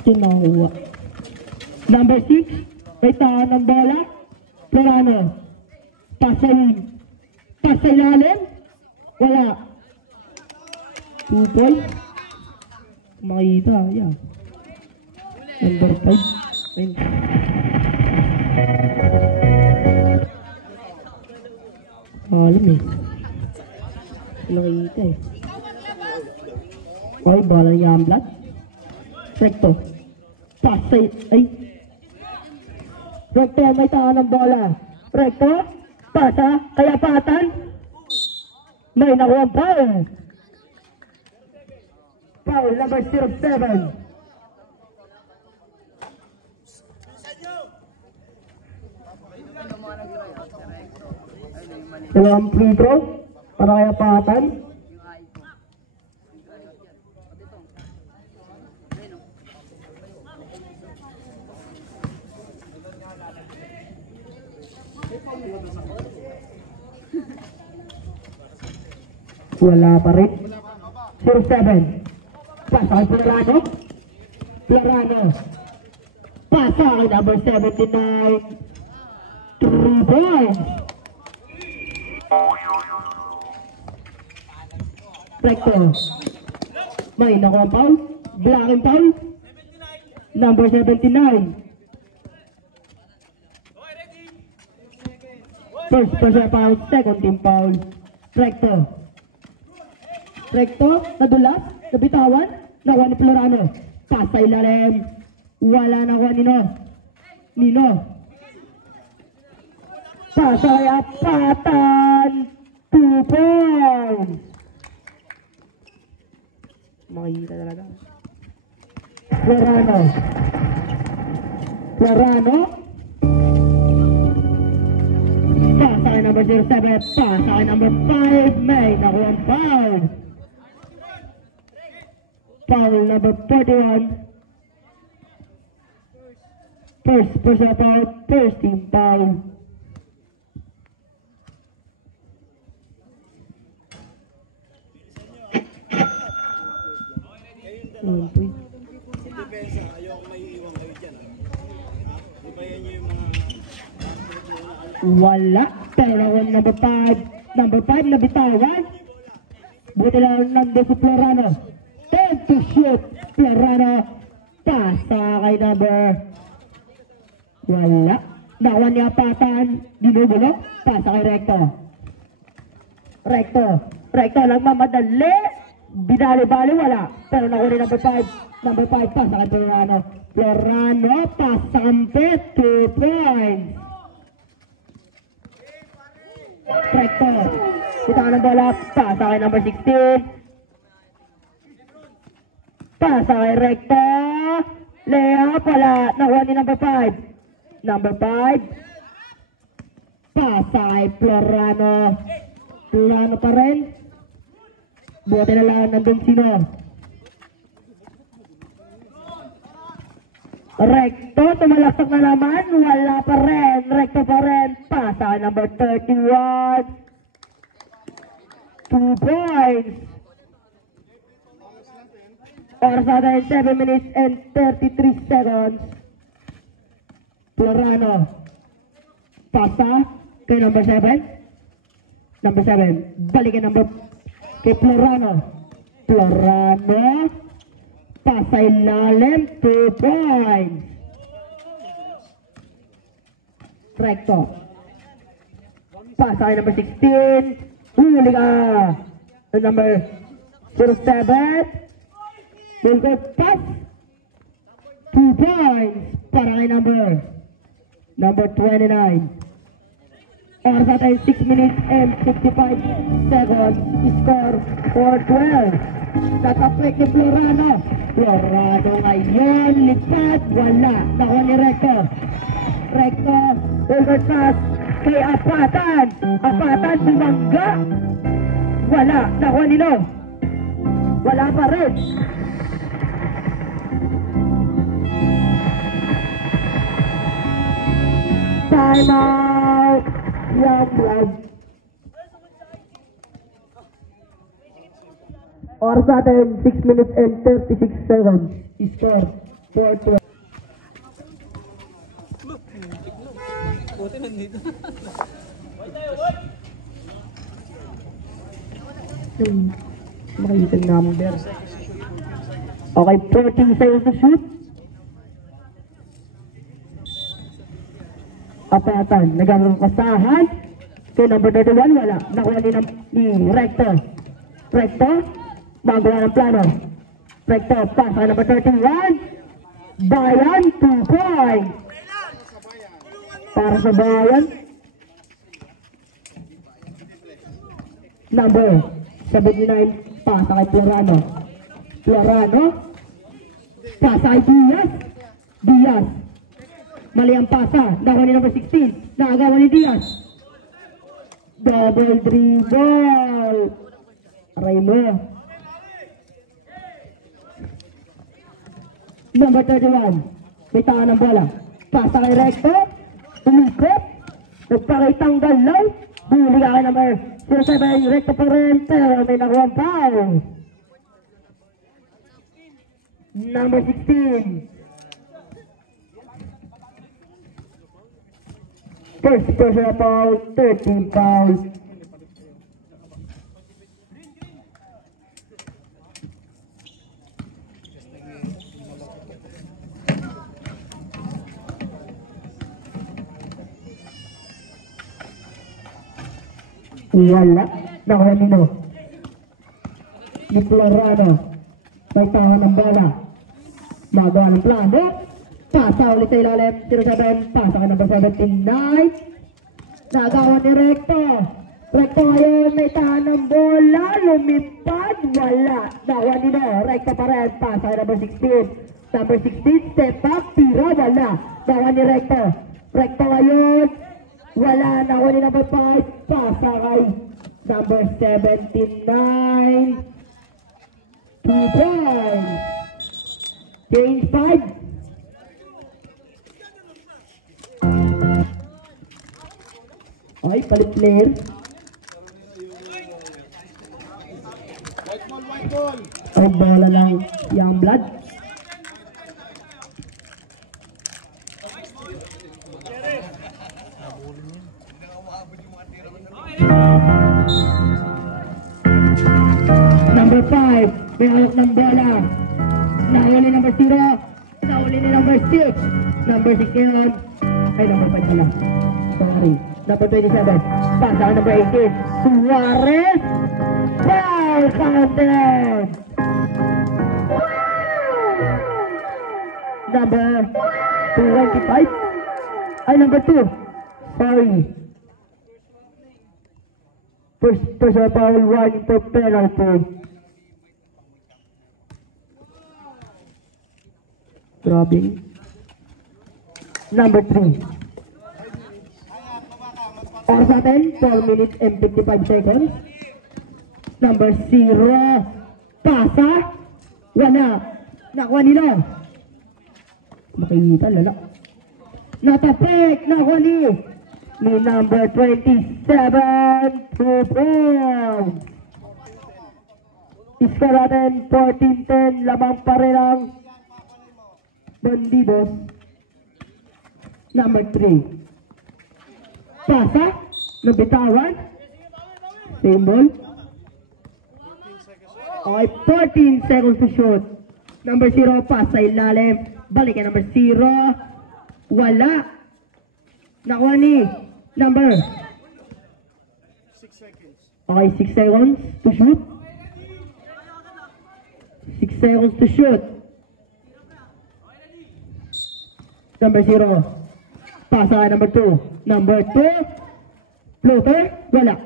Tinawa. Number 6, may tahan ng bola. Plorano. Pasayin. Pasailalim. Wala. 2 points. Makita. Yeah. Number 5. Alam eh. Nakita eh. Okay, bola niya ang blood. Recto. Pasay. Ay. Recto, may tahan ng bola. Recto. Pasa. Kaya patan. May nakuha ang foul. Foul number 07. Dalawang free throw para kaya patan. Wala pa rin. 07. Pasa kay Plorano. Plorano. Pasa kay number 79. 3 points. Recto. May nakuha ang foul. Blocking foul. Number 79. First personal foul, second team foul. Recto. Recto, nadulas, nabitawan, nakuha ni Plorano. Pasa ilalim. Wala nakuha ni Nino. Pasa kay Apatan. 2 points. Makikita talaga. Plorano. Pasa kay number 07. Pasa kay number 5. May nakuha ang foul. Foul number 41. First personal foul, first team foul. Depensa, ayoko may iiwan kayo dyan. Ibayan nyo yung mga... Wala. Pero nakuha number 5. Number 5 na bitawan. Buti lang nandun si Plorano. 10 to shoot. Plorano. Pasa kay number. Wala. Nakuha niya Apatan. Ginugulo. Pasa kay Recto lang mamadali. Binali-bali wala. Pero nakuha ni number 5. Number 5 pasa kay Plorano. Pasampit. 2 points. Recto. Kita ka ng bola. Pasa kay number 16. Pasa kay Recto. Layup wala. Nakuha ni number 5. Number 5. Pasa kay Plorano. Plorano pa rin. Buti na lang nandun sino. Recto, tumalaksak na naman. Wala pa rin. Recto pa rin. Pasa kay number 31. 2 points. Oras natin 7 minutes and 33 seconds. Plorano. Pasa kay number 7. Number 7. Balik kay number kay Plorano. Pasa ilalim. 2 points. Recto. Pasa kay number 16. Huli ka. Number 07. Will go pass. 2 points para kay number 29. Oras natin 6 minutes and 55 seconds. Score 4-12. Tatapik ni Plorano. Plorano ngayon. Lipat. Wala. Nakuha ni Recto. Overpass kay Apatan. Apatan bumangga. Wala. Nakuha ni No. Wala pa rin. Time out. Young Blood. Oras natin, 6 minutes and 36 seconds. Score, 4-12. Buti nandito. Makikita yung number. Okay, 14 seconds to shoot. Apatan, nagkaroon kasahan. Okay, number 31, wala. Nakuha ni Recto. Recto, magawa ng plano. Recto, pass sa number 31. Bayan, 2 points. Para sa Bayan. Number 79, pasa kay Florano. Florano, pasa kay Diaz. Diaz, mali ang pasa. Nakuha ni number 16. Nakagawa ni Diaz. Double dribble. Aray mo. Number 31, may tangan ng bola. Pasa kay Recto. Umikot. Nagpakitang galaw. Buli ka kay number 07, Recto pa rin. Pero may nakuha ang foul. Number 16. First personal foul, 13 fouls. Wala. Nakuha nino. Ni Florano. May tawa ng bola. Magawa ng plano. Pasa ulit sa ilalim. 07. Pasa ka number 79. Nagawa ni Recto. Recto ngayon. May tawa ng bola. Lumipad. Wala. Nakuha nino. Recto pa rin. Pasa ka number 16. Number 16. Step up. Tira. Wala. Nakuha ni Recto. Recto ngayon. Wala. Nakuha ni number 5. Pasa kay number 79. 2 points. Change 5. Ay, palit player. White ball, white ball. Ay, bola lang. Young Blood. Number 5, may hawak ng bola. Nahuli number 0. Nahuli ni number 6. Number 6 ngayon. Ay, number 5 pala. Sorry. Number 27. Pasa ka number 18. Suarez. Foul counted. Number 25. Ay, number 2. Sorry. First personal foul, 1 for penalty. Grabe. Number 3. Oras natin, 4 minutes and 55 seconds. Number 0. Pasa. Wala. Nakuha nila. Makikita, lala. Natapik. Nakuha ni number 27. 2 points. Score natin, 14-10. Lamang pa rin ang Bandidos. Number 3. Pasa. Nabitawan. Same ball. Okay, 14 seconds to shoot. Number 0, pass sa ilalim. Balik kay number 0. Wala. Nakuha ni number 6 seconds. Okay, 6 seconds to shoot. 6 seconds to shoot. Number 0. Pasa kay number 2. Number 2. Floater. Wala.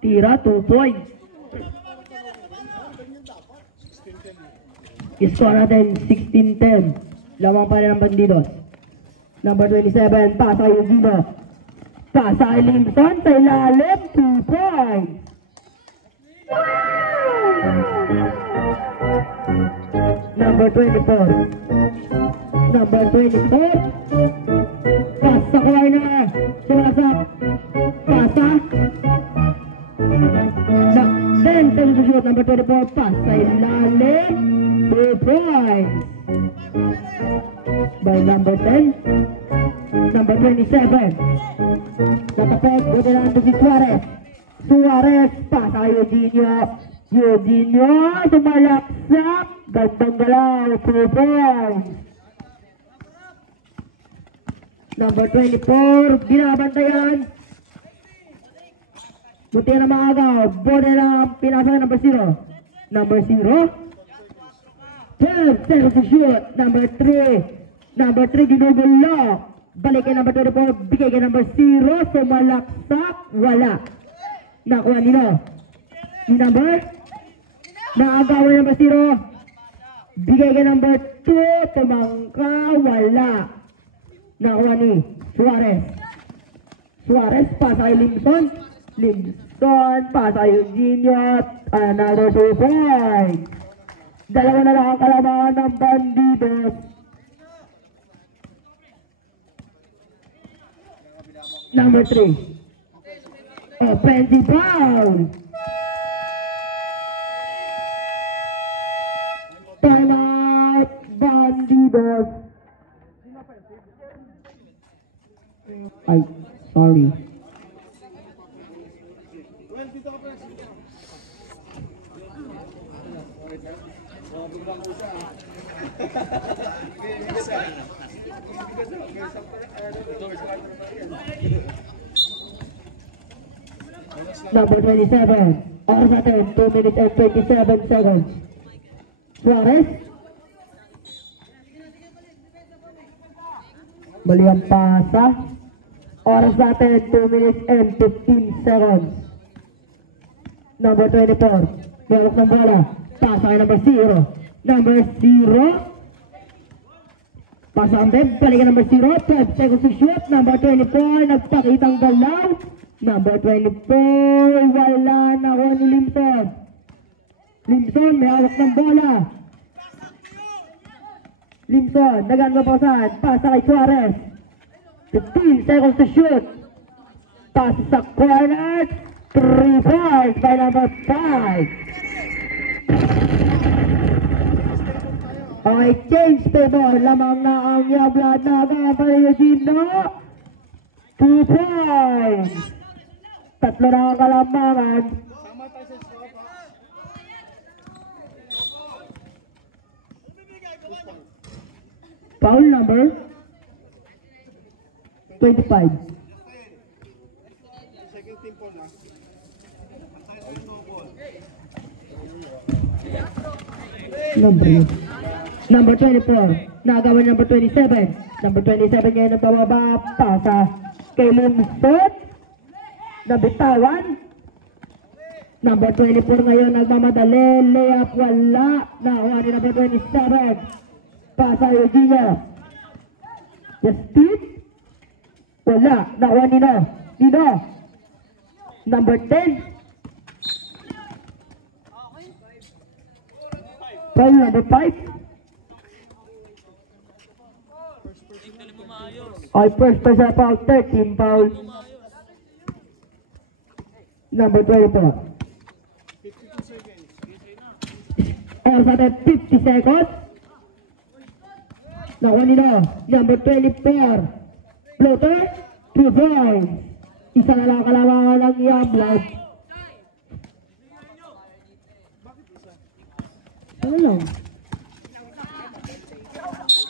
Tira, 2 points. Score natin, 16-10. Lamang pa rin ang Bandidos. Number 27, pasa kay Eugino. Pasa kay Limson sa ilalim, 2 points. Number 24. Number 24. Pasa kay number 24, pass sa ilalim. 2 points. By number 10. Number 27. Natapos, buti lang ito si Suarez. Suarez, pass sa Eugenio. Eugenio, tumalaksak. Gandang galaw, 2 points. Number 24, binabantayan. Buti na maagaw. Buti na pinasa ka number 0. Number 0. 12 seconds to shoot. Number 3. Number 3, ginugulo. Balik kay number 24. Bigay kay number 0. Sumalaksak. Wala. Nakuha nilo. Ni number. Naagaw na number 0. Bigay kay number 2. Tumangka. Wala. Nakuha ni Suarez. Suarez, pasa kay Limson. Limson, pasa kay Eugenio. Another 2 points. Dalawa na lang ang kalamangan ng Bandidos. Number 3. Offensive foul. Time out, Bandidos. Ay, sorry. Number 27. Oras natin, 2 minutes and 27 seconds. Suarez. Mali ang pasa. Oras natin, 2 minutes and 15 seconds. Number 24. Mayroon ng bola. Pasa kay number 0. Number 0. Pasa ang beb. Balikan number 0. 12 seconds to shoot. Number 24. Nagpakitang galaw. Number 24. Wala na ako ni Limson. Limson, may hawak ng bola. Limson, nagaan papasan. Pasa kay Suarez. 15 seconds to shoot. Pass sa corner. 3 points by number 5. Okay, change favor. Lamang na ang Yabla na para Eugenio. 2 points. Tatlo na ang kalamangan. Foul number 25. Second team po na. Number 24. Nagawa number 27. Number 27 ngayon ang bababa pa sa kay Limson. Nabitawan. Number 24 ngayon nagmamadali. Layup wala. Nakuha ni number 27. Pasa Eugenio. Justin. Wala. Nakuha Nino. Nino. Number 10. Foul number 5. Ay, first person foul. 13 foul. Number 24. 52 seconds. Oras natin 50 seconds. Nakuha nila. Number 24. Floater. 2 points. Isa na lang kalamangan ng Youngblood. Ano lang?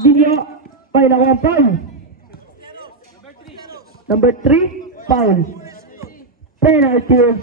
Dinyo. May nakuha ang foul. Number 3. Foul. Penalty.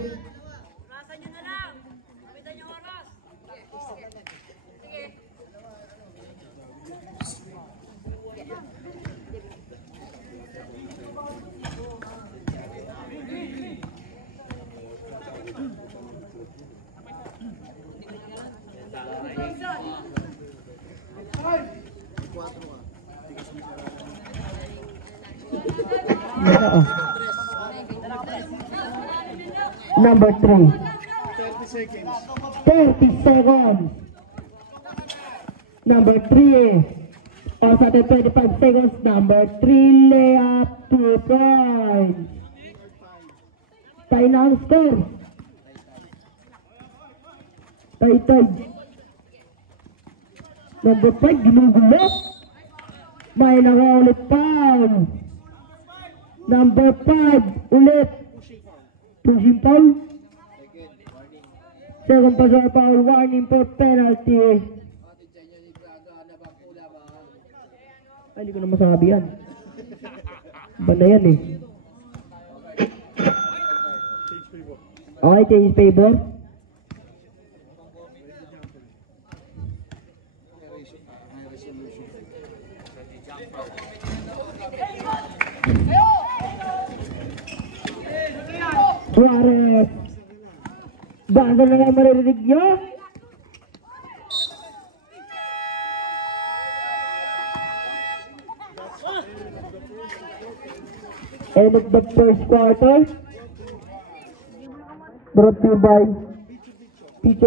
Number 3. 30 seconds. 30 seconds. Number 3. Also at 25 seconds. Number 3 layup 2 points. Tayo na ang score. Taytay. Number 5, ginugulo. May nakaulit foul. Number 5, ulit. Pushing foul. Second personal foul, warning for penalty. Ay, hindi ko na masabi yan. Banda yan eh. Okay, change favor. Suarez. Bagal na nga maririnig nyo. End of the first quarter. Brought to you by Teacher